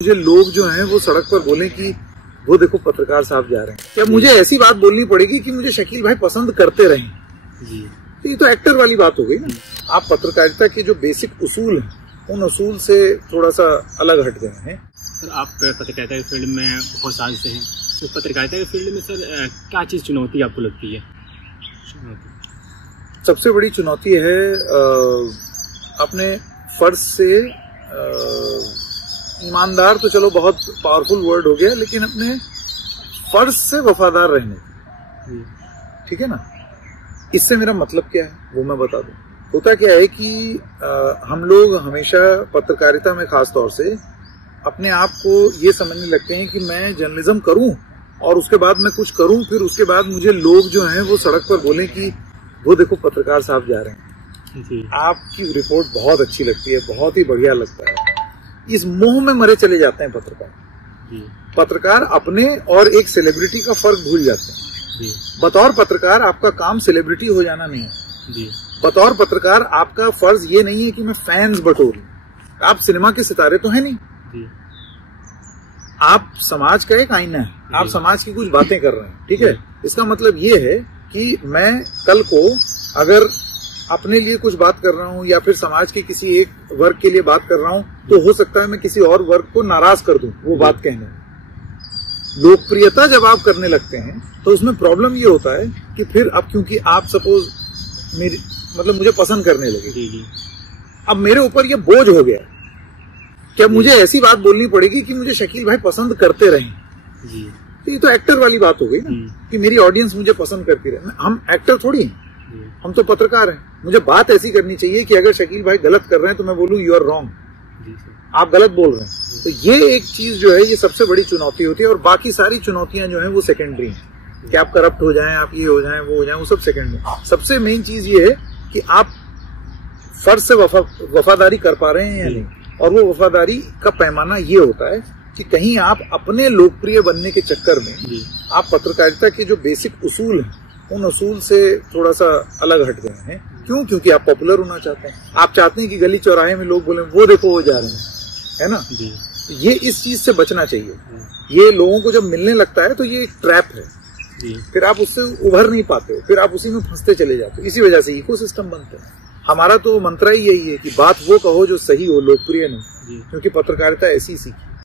मुझे लोग जो हैं वो सड़क पर बोले कि वो देखो पत्रकार साहब जा रहे हैं, क्या मुझे ऐसी बात बोलनी पड़ेगी कि मुझे शकील भाई पसंद करते रहें जी। तो ये तो एक्टर वाली बात हो गई ना। आप पत्रकारिता के जो बेसिक उसूल हैं उन उसूल से थोड़ा सा अलग हट गए हैं। सर आप पत्रकारिता के फील्ड में बहुत साल से हैं, तो पत्रकारिता के फील्ड में सर क्या चीज़ चुनौती आपको लगती है? सबसे बड़ी चुनौती है अपने फर्ज से ईमानदार, तो चलो बहुत पावरफुल वर्ड हो गया, लेकिन अपने फर्ज से वफादार रहने, ठीक है ना। इससे मेरा मतलब क्या है वो मैं बता दूं। होता क्या है कि हम लोग हमेशा पत्रकारिता में खास तौर से अपने आप को ये समझने लगते हैं कि मैं जर्नलिज्म करूं और उसके बाद मैं कुछ करूं, फिर उसके बाद मुझे लोग जो हैं वो सड़क पर बोलें कि वो देखो पत्रकार साहब जा रहे हैं जी। आपकी रिपोर्ट बहुत अच्छी लगती है, बहुत ही बढ़िया लगता है। इस मोह में मरे चले जाते हैं पत्रकार जी। पत्रकार अपने और एक सेलिब्रिटी का फर्क भूल जाते हैं जी। बतौर पत्रकार आपका काम सेलिब्रिटी हो जाना नहीं है जी। बतौर पत्रकार आपका फर्ज ये नहीं है कि मैं फैंस बटोरूं। आप सिनेमा के सितारे तो है नहीं जी। आप समाज का एक आईना है, आप समाज की कुछ बातें कर रहे हैं, ठीक है। इसका मतलब ये है कि मैं कल को अगर अपने लिए कुछ बात कर रहा हूं या फिर समाज के किसी एक वर्ग के लिए बात कर रहा हूं, तो हो सकता है मैं किसी और वर्ग को नाराज कर दूं वो बात कहने में। लोकप्रियता जब आप करने लगते हैं तो उसमें प्रॉब्लम ये होता है कि फिर अब क्योंकि आप सपोज मेरी मतलब मुझे पसंद करने लगे, अब मेरे ऊपर ये बोझ हो गया, क्या मुझे ऐसी बात बोलनी पड़ेगी कि मुझे शकील भाई पसंद करते रहें जी। तो ये तो एक्टर वाली बात हो गई ना कि मेरी ऑडियंस मुझे पसंद करती रहे। हम एक्टर थोड़ी हैं, हम तो पत्रकार हैं। मुझे बात ऐसी करनी चाहिए कि अगर शकील भाई गलत कर रहे हैं तो मैं बोलूं यू आर रॉन्ग, आप गलत बोल रहे हैं। तो ये एक चीज जो है ये सबसे बड़ी चुनौती होती है, और बाकी सारी चुनौतियां जो है वो सेकेंडरी हैं कि आप करप्ट हो जाएं, आप ये हो जाएं, वो हो जाएं, वो सब सेकेंडरी। सबसे मेन चीज ये है कि आप फर्ज से वफादारी कर पा रहे हैं या नहीं, और वो वफादारी का पैमाना ये होता है कि कहीं आप अपने लोकप्रिय बनने के चक्कर में आप पत्रकारिता के जो बेसिक उसूल हैं उन उसूल से थोड़ा सा अलग हट गए हैं। क्यों? क्योंकि आप पॉपुलर होना चाहते हैं। आप चाहते हैं कि गली चौराहे में लोग बोले वो देखो वो जा रहे हैं, है ना जी। ये इस चीज से बचना चाहिए। ये लोगों को जब मिलने लगता है तो ये एक ट्रैप है जी। फिर आप उससे उभर नहीं पाते हो, फिर आप उसी में फंसते चले जाते हो। इसी वजह से इकोसिस्टम बनते हैं। हमारा तो मंत्र ही यही है कि बात वो कहो जो सही हो, लोकप्रिय नहीं, क्योंकि पत्रकारिता ऐसी सीखी।